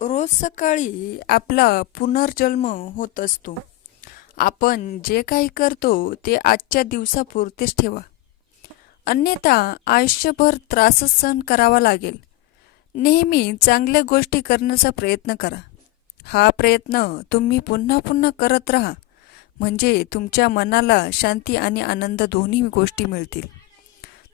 रोज सकाळी आपला पुनर्जन्म होत असतो. आपण जे काही करतो ते आजच्या दिवसापुरतेच ठेवा. अन्यथा आयुष्यभर त्रासच सहन करावा लागेल. नेहमी चांगल्या गोष्टी करण्याचा प्रयत्न करा. हा प्रयत्न तुम्ही पुन्हा पुन्हा करत राहा. म्हणजे तुमच्या मनाला शांती आणि आनंद दोन्ही गोष्टी मिळतील.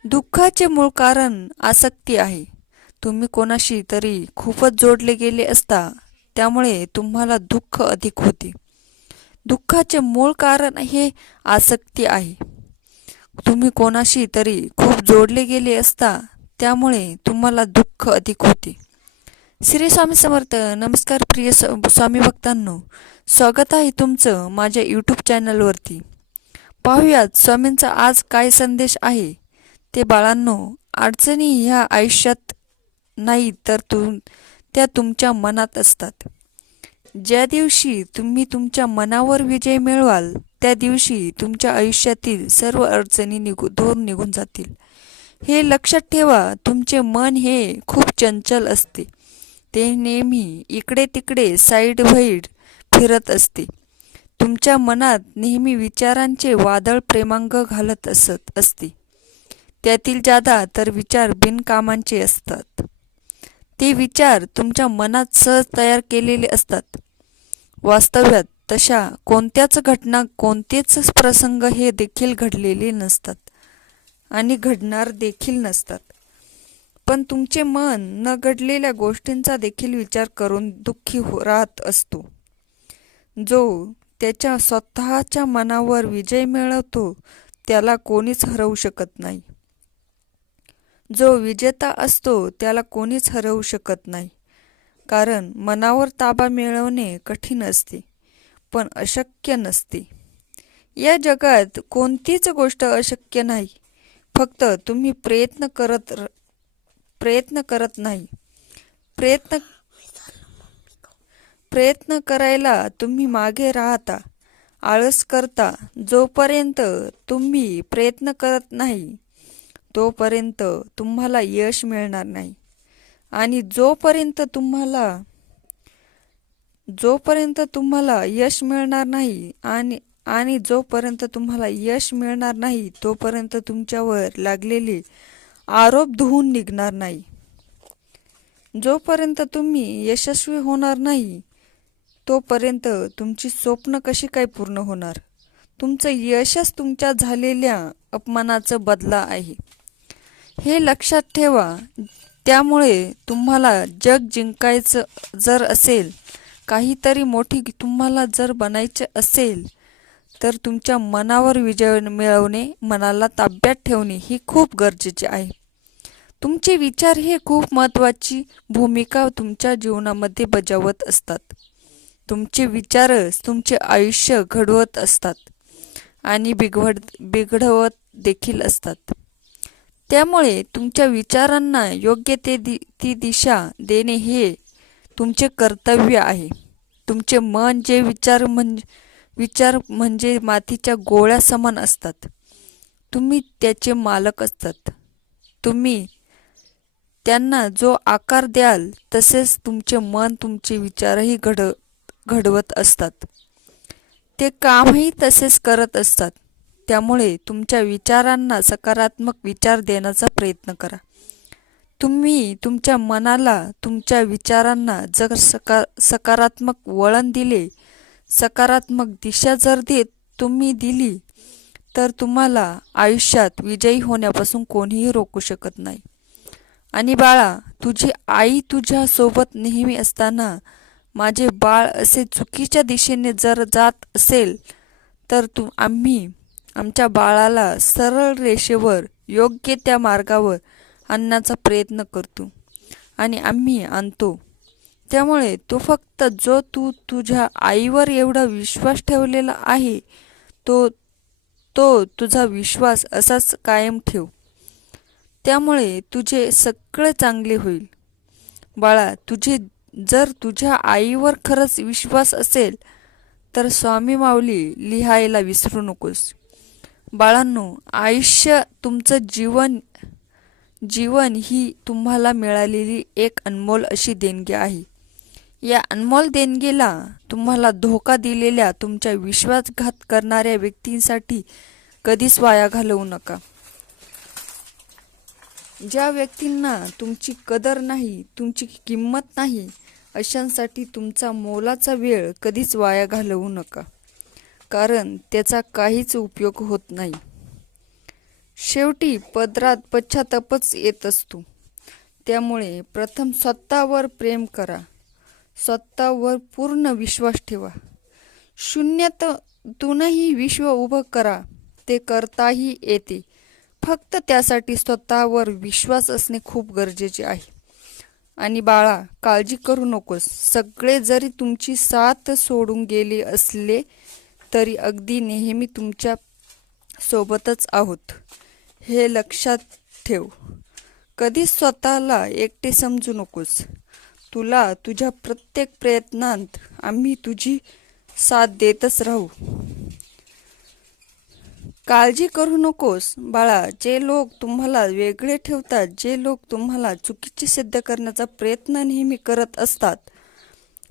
दुःखाचे मूळ कारण आसक्ती आहे. तुम्ही कोणाशी तरी खूपच जोडले गेले असता त्यामुळे तुम्हाला दुःख अधिक होते. दुःखाचे मूळ कारण हे आसक्ती आहे. तुम्ही कोणाशी तरी खूप जोडले गेले असता त्यामुळे तुम्हाला दुःख अधिक होते. श्री स्वामी समर्थ नमस्कार प्रिय स- स्वामी भक्तांनो. स्वागत आहे तुमचं माझ्या यूट्यूब चॅनलवरती पाहूयात स्वामींचा आज काय संदेश आहे. ते बाळांनो अडचणी ह्या आयुष्यात नाही तर तुम त्या तुमच्या मनात असतात. ज्या दिवशी तुम्ही तुमच्या मनावर विजय मिळवाल त्या दिवशी तुमच्या आयुष्यातील सर्व अडचणी निघू दूर निघून जातील. हे लक्षात ठेवा तुमचे मन हे खूप चंचल असते. ते नेहमी इकडे तिकडे साईड व्हाईड फिरत असते. तुमच्या मनात नेहमी विचारांचे वादळ प्रेमांग घालत असत असते. त्यातील जादा तर विचार बिनकामांचे असतात. ते विचार तुमच्या मनात सहज तयार केलेले असतात. वास्तव्यात तशा कोणत्याच घटना कोणतेच प्रसंग हे देखील घडलेले नसतात आणि घडणार देखील नसतात. पण तुमचे मन न घडलेल्या गोष्टींचा देखील विचार करून दुःखी हो राहत असतो. जो त्याच्या स्वतःच्या मनावर विजय मिळवतो त्याला कोणीच हरवू शकत नाही. जो विजेता असतो त्याला कोणीच हरवू शकत नाही. कारण मनावर ताबा मिळवणे कठीण असते पण अशक्य नसते. या जगात कोणतीच गोष्ट अशक्य नाही. फक्त तुम्ही प्रयत्न करत र- प्रयत्न करत नाही. प्रयत्न प्रयत्न करायला तुम्ही मागे राहता आळस करता जोपर्यंत तुम्ही प्रयत्न करत नाही. तोपर्यंत तुम्हाला यश मिळणार नाही. आणि जोपर्यंत तुम्हाला जोपर्यंत तुम्हाला यश मिळणार नाही आणि आणि जोपर्यंत तुम्हाला यश मिळणार नाही तोपर्यंत तुमच्यावर लागलेले आरोप धुवून निघणार नाही. जोपर्यंत तुम्ही यशस्वी होणार नाही तोपर्यंत तुमची स्वप्न कशी काय पूर्ण होणार? तुमचं यशच तुमच्या झालेल्या अपमानाचं बदला आहे. हे लक्षात ठेवा. त्यामुळे तुम्हाला जग जिंकायचं जर असेल काहीतरी मोठी तुम्हाला जर बनायचे असेल तर तुमच्या मनावर विजय मिळवणे मनाला ताब्यात ठेवणे ही खूप गरजेचे आहे. तुमचे विचार हे खूप महत्त्वाची भूमिका तुमच्या जीवनामध्ये बजावत असतात. तुमचे विचारच तुमचे आयुष्य घडवत असतात आणि बिघड बिघडवत देखील असतात. त्यामुळे तुमच्या विचारांना योग्य ते दि ती दिशा देणे हे तुमचे कर्तव्य आहे. तुमचे मन जे विचार म्हणजे विचार म्हणजे मातीच्या गोळ्या समान असतात. तुम्ही त्याचे मालक असतात. तुम्ही त्यांना जो आकार द्याल तसेच तुमचे मन तुमचे विचारही घड घडवत असतात. ते कामही तसेच करत असतात. त्यामुळे तुमच्या विचारांना सकारात्मक विचार देण्याचा प्रयत्न करा. तुम्ही तुमच्या मनाला तुमच्या विचारांना जर सका सकारात्मक वळण दिले सकारात्मक दिशा जर देत तुम्ही दिली तर तुम्हाला आयुष्यात विजयी होण्यापासून कोणीही रोखू शकत नाही. आणि बाळा तुझी आई तुझ्या सोबत नेहमी असताना माझे बाळ असे चुकीच्या दिशेने जर जात असेल तर तू आम्ही आमच्या बाळाला सरळ रेषेवर योग्य त्या मार्गावर आणण्याचा प्रयत्न करतो आणि आम्ही आणतो. त्यामुळे तो फक्त जो तू तुझ्या आईवर एवढा विश्वास ठेवलेला आहे तो तो तुझा विश्वास असाच कायम ठेव. त्यामुळे तुझे सगळे चांगले होईल. बाळा तुझे जर तुझ्या आईवर खरंच विश्वास असेल तर स्वामी माऊली लिहायला विसरू नकोस. बाळांनो आयुष्य तुमचं जीवन जीवन ही तुम्हाला मिळालेली एक अनमोल अशी देणगी आहे. या अनमोल देणगीला तुम्हाला धोका दिलेल्या तुमच्या विश्वासघात करणाऱ्या व्यक्तींसाठी कधीच वाया घालवू नका. ज्या व्यक्तींना तुमची कदर नाही तुमची किंमत नाही अशांसाठी तुमचा मोलाचा वेळ कधीच वाया घालवू नका. कारण त्याचा काहीच उपयोग होत नाही. शेवटी पदरात पश्चातापच येत असतो. त्यामुळे प्रथम स्वतःवर प्रेम करा. स्वतःवर पूर्ण विश्वास ठेवा. शून्यातूनही विश्व उभं करा. ते करताही येते. फक्त त्यासाठी स्वतःवर विश्वास असणे खूप गरजेचे आहे. आणि बाळा काळजी करू नकोस. सगळे जरी तुमची साथ सोडून गेले असले तरी अगदी नेहमी तुमच्या सोबतच आहोत हे लक्षात ठेव. कधीच स्वतःला एकटे समजू नकोस. तुला तुझ्या प्रत्येक प्रयत्नांत आम्ही तुझी साथ देतच राहू. काळजी करू नकोस बाळा. जे लोक तुम्हाला वेगळे ठेवतात जे लोक तुम्हाला चुकीचे सिद्ध करण्याचा प्रयत्न नेहमी करत असतात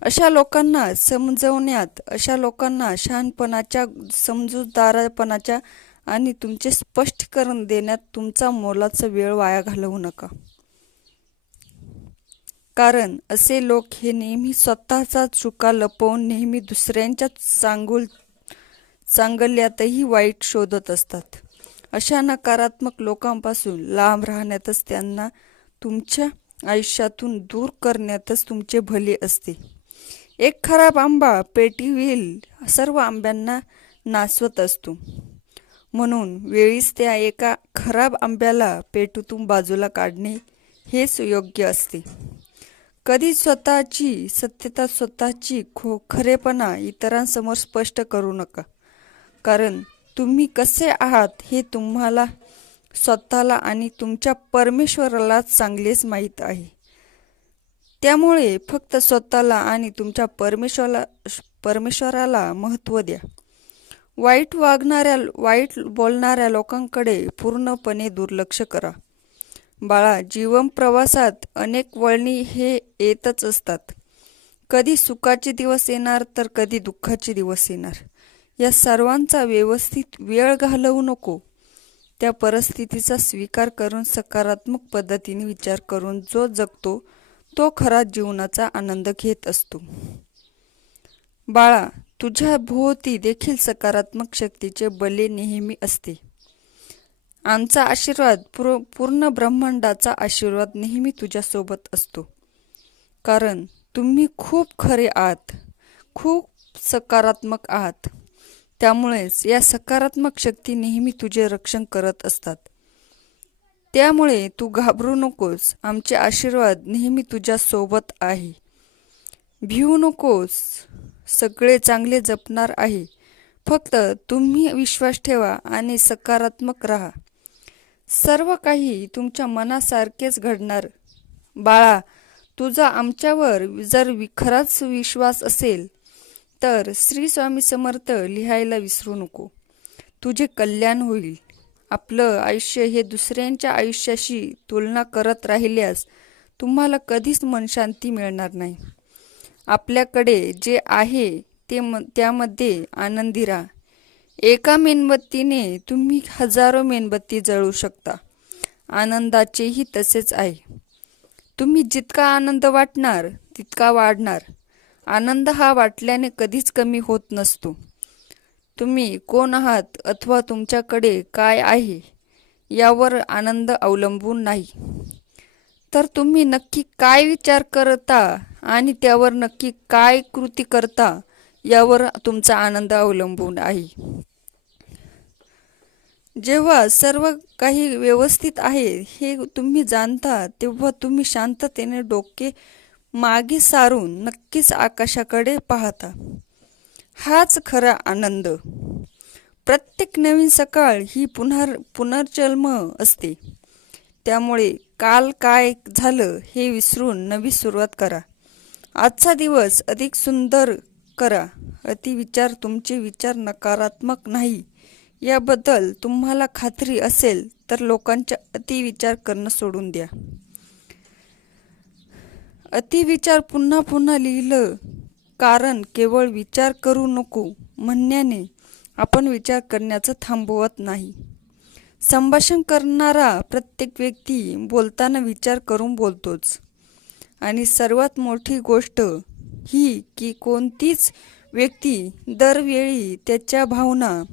अशा लोकांना समजवण्यात अशा लोकांना शहाणपणाच्या समजूतदारपणाच्या आणि तुमचे स्पष्टीकरण देण्यात तुमचा मोलाचा वेळ वाया घालवू नका. कारण असे लोक हे नेहमी स्वतःचा चुका लपवून नेहमी दुसऱ्यांच्या चांगुल चांगल्यातही वाईट शोधत असतात. अशा नकारात्मक लोकांपासून लांब राहण्यातच त्यांना तुमच्या आयुष्यातून दूर करण्यातच तुमचे भले असते. एक खराब आंबा पेटीवरील सर्व आंब्यांना नासवत असतो. म्हणून वेळीच त्या एका खराब आंब्याला पेटूतून बाजूला काढणे हेच योग्य असते. कधी स्वतःची सत्यता स्वतःची खो खरेपणा इतरांसमोर स्पष्ट करू नका. कारण तुम्ही कसे आहात हे तुम्हाला स्वतःला आणि तुमच्या परमेश्वराला चांगलेच माहीत आहे. त्यामुळे फक्त स्वतःला आणि तुमच्या परमेश्वराला परमेश्वराला महत्त्व द्या. वाईट वागणाऱ्या वाईट बोलणाऱ्या लोकांकडे पूर्णपणे दुर्लक्ष करा. बाळा जीवन प्रवासात अनेक वळणी हे येतच असतात. कधी सुखाचे दिवस येणार तर कधी दुःखाचे दिवस येणार. या सर्वांचा व्यवस्थित वेळ घालवू नको. त्या परिस्थितीचा स्वीकार करून सकारात्मक पद्धतीने विचार करून जो जगतो तो खरा जीवनाचा आनंद घेत असतो. बाळा तुझ्या भोवती देखील सकारात्मक शक्तीचे बले नेहमी असते. आमचा आशीर्वाद पूर पूर्ण ब्रह्मांडाचा आशीर्वाद नेहमी तुझ्यासोबत असतो. कारण तुम्ही खूप खरे आहात खूप सकारात्मक आहात. त्यामुळेच या सकारात्मक शक्ती नेहमी तुझे रक्षण करत असतात. त्यामुळे तू घाबरू नकोस. आमचे आशीर्वाद नेहमी तुझ्या सोबत आहे. भिवू नकोस. सगळे चांगले जपणार आहे. फक्त तुम्ही विश्वास ठेवा आणि सकारात्मक राहा. सर्व काही तुमच्या मनासारखेच घडणार. बाळा तुझा आमच्यावर जर खराच विश्वास असेल तर श्री स्वामी समर्थ लिहायला विसरू नको. तुझे कल्याण होईल. आपलं आयुष्य हे दुसऱ्यांच्या आयुष्याशी तुलना करत राहिल्यास तुम्हाला कधीच मनशांती मिळणार नाही. आपल्याकडे जे आहे ते म त्यामध्ये आनंदी राहा. एका मेणबत्तीने तुम्ही हजारो मेणबत्ती जळू शकता. आनंदाचेही तसेच आहे. तुम्ही जितका आनंद वाटणार तितका वाढणार. आनंद हा वाटल्याने कधीच कमी होत नसतो. तुम्ही कोण आहात अथवा तुमच्याकडे काय आहे यावर आनंद अवलंबून नाही. तर तुम्ही नक्की काय विचार करता आणि त्यावर नक्की काय कृती करता यावर तुमचा आनंद अवलंबून आहे. जेव्हा सर्व काही व्यवस्थित आहे हे तुम्ही जाणता तेव्हा तुम्ही शांततेने डोके मागे सारून नक्कीच आकाशाकडे पाहता. हाच खरा आनंद. प्रत्येक नवीन सकाळ ही पुनर् पुनर्जन्म असते. त्यामुळे काल काय झालं हे विसरून नवी सुरुवात करा. आजचा दिवस अधिक सुंदर करा. अतिविचार तुमचे विचार नकारात्मक नाही. याबद्दल तुम्हाला खात्री असेल तर लोकांच्या अतिविचार करणं सोडून द्या. अतिविचार पुन्हा पुन्हा लिहिलं कारण केवळ विचार करू नको म्हणण्याने आपण विचार करण्याचं थांबवत नाही. संभाषण करणारा प्रत्येक व्यक्ती बोलताना विचार करून बोलतोच. आणि सर्वात मोठी गोष्ट ही की कोणतीच व्यक्ती दरवेळी त्याच्या भावना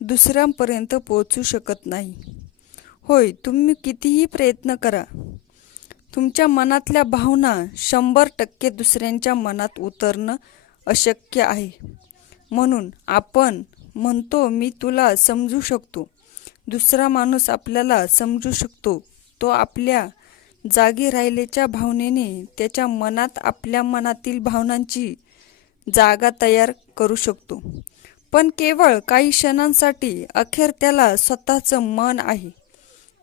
दुसऱ्यांपर्यंत पोहोचू शकत नाही. होय तुम्ही कितीही प्रयत्न करा तुमच्या मनातल्या भावना शंभर टक्के दुसऱ्यांच्या मनात उतरणं अशक्य आहे. म्हणून आपण म्हणतो मी तुला समजू शकतो. दुसरा माणूस आपल्याला समजू शकतो. तो आपल्या जागी राहिलेच्या भावनेने त्याच्या मनात आपल्या मनातील भावनांची जागा तयार करू शकतो. पण केवळ काही क्षणांसाठी अखेर त्याला स्वतःचं मन आहे.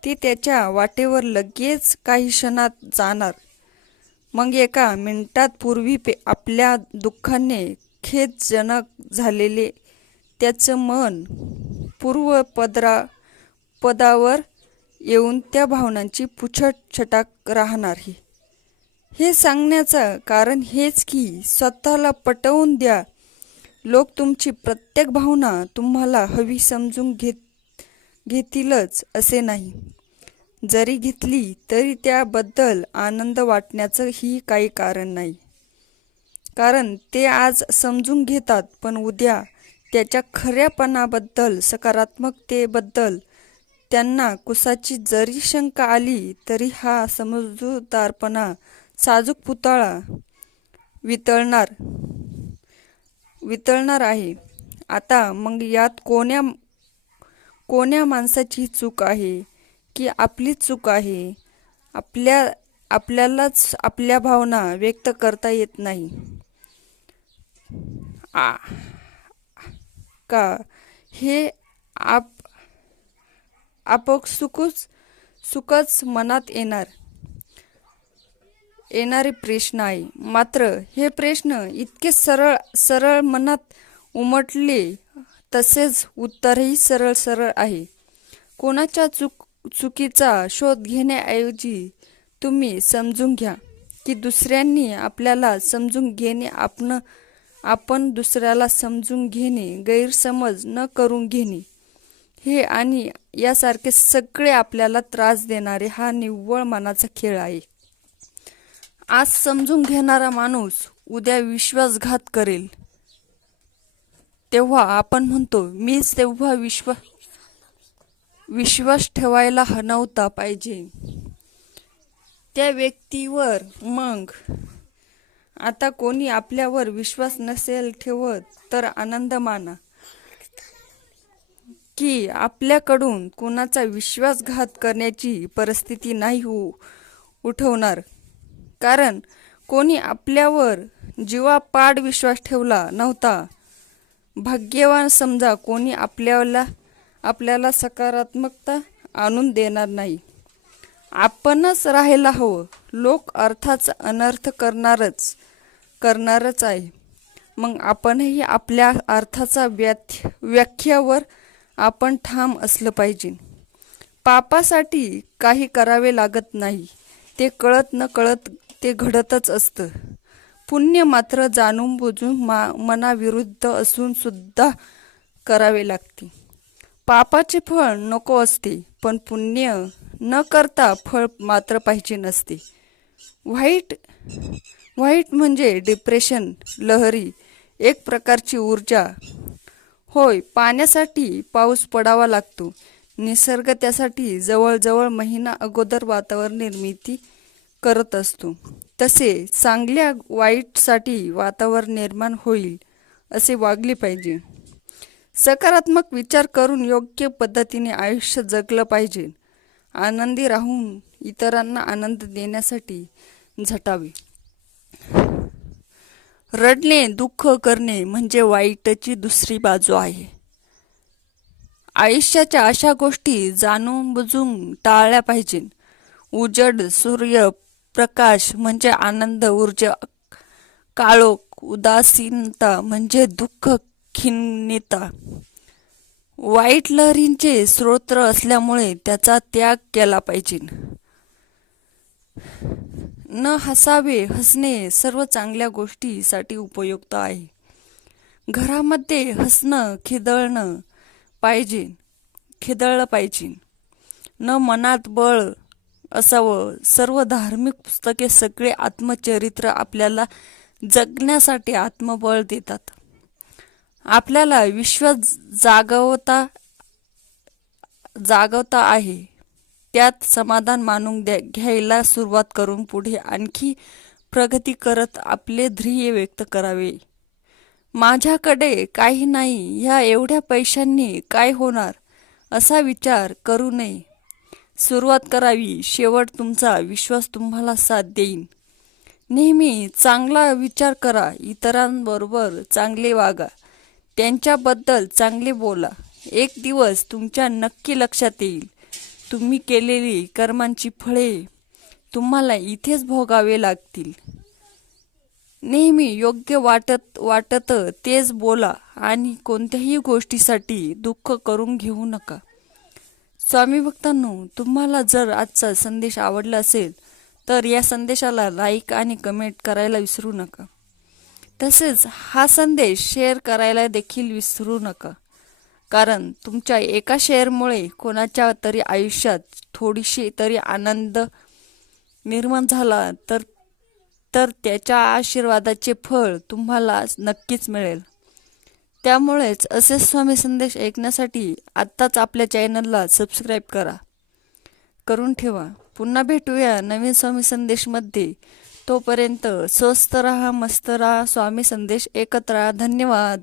ती त्याच्या वाटेवर लगेच काही क्षणात जाणार. मग एका मिनिटात पूर्वी पे आपल्या दुःखाने खेदजनक झालेले त्याचं मन पूर्वपदरा पदावर येऊन त्या भावनांची पुछट छटाक राहणार ही हे सांगण्याचं कारण हेच की स्वतःला पटवून द्या. लोक तुमची प्रत्येक भावना तुम्हाला हवी समजून घेत घेतीलच असे नाही. जरी घेतली तरी त्याबद्दल आनंद वाटण्याचं ही काही कारण नाही. कारण ते आज समजून घेतात पण उद्या त्याच्या खऱ्यापणाबद्दल सकारात्मकतेबद्दल त्यांना कुसाची जरी शंका आली तरी हा समजूतदारपणा साजूक पुतळा वितळणार वितळणार आहे. आता मग यात कोण्या कोण्या माणसाची चूक आहे की आपली चूक आहे आपल्या आपल्यालाच आपल्या भावना व्यक्त करता येत नाही. आ का हे आप आपसुकच सुखच मनात येणार? येणारे प्रश्न आहे. मात्र हे प्रश्न इतके सरळ सरळ मनात उमटले तसेच उत्तरही सरळ सरळ आहे. कोणाच्या चुक चुकीचा शोध घेण्याऐवजी तुम्ही समजून घ्या की दुसऱ्यांनी आपल्याला समजून घेणे आपण आपण दुसऱ्याला समजून घेणे गैरसमज न करून घेणे. हे आणि यासारखे सगळे आपल्याला त्रास देणारे हा निव्वळ मनाचा खेळ आहे. आज समजून घेणारा माणूस उद्या विश्वासघात करेल. तेव्हा आपण म्हणतो मीच तेव्हा विश्व विश्वास ठेवायला नव्हता पाहिजे. त्या व्यक्तीवर मग आता कोणी आपल्यावर विश्वास नसेल ठेवत तर आनंद माना. की आपल्याकडून कुणाचा विश्वासघात करण्याची परिस्थिती नाही हो उठवणार. कारण कोणी आपल्यावर जीवापाड विश्वास ठेवला नव्हता भाग्यवान समजा कोणी आपल्याला आपल्याला सकारात्मकता आणून देणार नाही. आपणच राहायला हवं. लोक अर्थाचा अनर्थ करणारच करणारच आहे. मग आपणही आपल्या अर्थाचा व्याथ व्याख्यावर आपण ठाम असलं पाहिजे. पापासाठी काही करावे लागत नाही. ते कळत न कळत ते घडतच असतं. पुण्य मात्र जाणून बुजून मा मनाविरुद्ध असून सुद्धा करावे लागते. पापाचे फळ नको असते पण पुण्य न करता फळ मात्र पाहिजे नसते. वाईट वाईट म्हणजे डिप्रेशन लहरी एक प्रकारची ऊर्जा. होय पाण्यासाठी पाऊस पडावा लागतो. निसर्ग त्यासाठी जवळजवळ महिना अगोदर वातावरण निर्मिती करत असतो. तसे चांगल्या वाईटसाठी वातावरण निर्माण होईल असे वागले पाहिजे. सकारात्मक विचार करून योग्य पद्धतीने आयुष्य जगलं पाहिजे. आनंदी राहून इतरांना आनंद देण्यासाठी झटावे. रडणे दुःख करणे म्हणजे वाईटची दुसरी बाजू आहे. आयुष्याच्या अशा गोष्टी जाणून बुजून टाळल्या पाहिजे उजड सूर्य प्रकाश म्हणजे आनंद ऊर्जा काळोख उदासीनता म्हणजे दुःख खिन्नता. वाईट लहरींचे स्रोत्र असल्यामुळे त्याचा त्याग केला पाहिजे. न हसावे हसणे सर्व चांगल्या गोष्टीसाठी उपयुक्त आहे. घरामध्ये हसणं खिदळणं पाहिजे खिदळलं पाहिजे. न मनात बळ असावं. सर्व धार्मिक पुस्तके सगळे आत्मचरित्र आपल्याला जगण्यासाठी आत्मबळ देतात. आपल्याला विश्व जागवता जागवता आहे. त्यात समाधान मानून द्या घ्यायला सुरुवात करून पुढे आणखी प्रगती करत आपले ध्येय व्यक्त करावे. माझ्याकडे काही नाही ह्या एवढ्या पैशांनी काय होणार? असा विचार करू नये. सुरुवात करावी. शेवट तुमचा विश्वास तुम्हाला साथ देईन. नेहमी चांगला विचार करा. इतरांबरोबर चांगले वागा. त्यांच्याबद्दल चांगले बोला. एक दिवस तुमच्या नक्की लक्षात येईल. तुम्ही केलेली कर्मांची फळे तुम्हाला इथेच भोगावे लागतील. नेहमी योग्य वाटत वाटत तेच बोला आणि कोणत्याही गोष्टीसाठी दुःख करून घेऊ नका. स्वामी भक्तांनो तुम्हाला जर आजचा संदेश आवडला असेल तर या संदेशाला लाईक आणि कमेंट करायला विसरू नका. तसेच हा संदेश शेअर करायला देखील विसरू नका. कारण तुमच्या एका शेअरमुळे कोणाच्या तरी आयुष्यात थोडीशी तरी आनंद निर्माण झाला तर तर त्याच्या आशीर्वादाचे फळ तुम्हाला नक्कीच मिळेल. त्यामुळेच असे स्वामी संदेश ऐकण्यासाठी आत्ताच आपल्या चॅनलला सबस्क्राईब करा. करून ठेवा. पुन्हा भेटूया नवीन स्वामी संदेशमध्ये तोपर्यंत स्वस्त राहा मस्त राहा स्वामी संदेश एकत्र. धन्यवाद.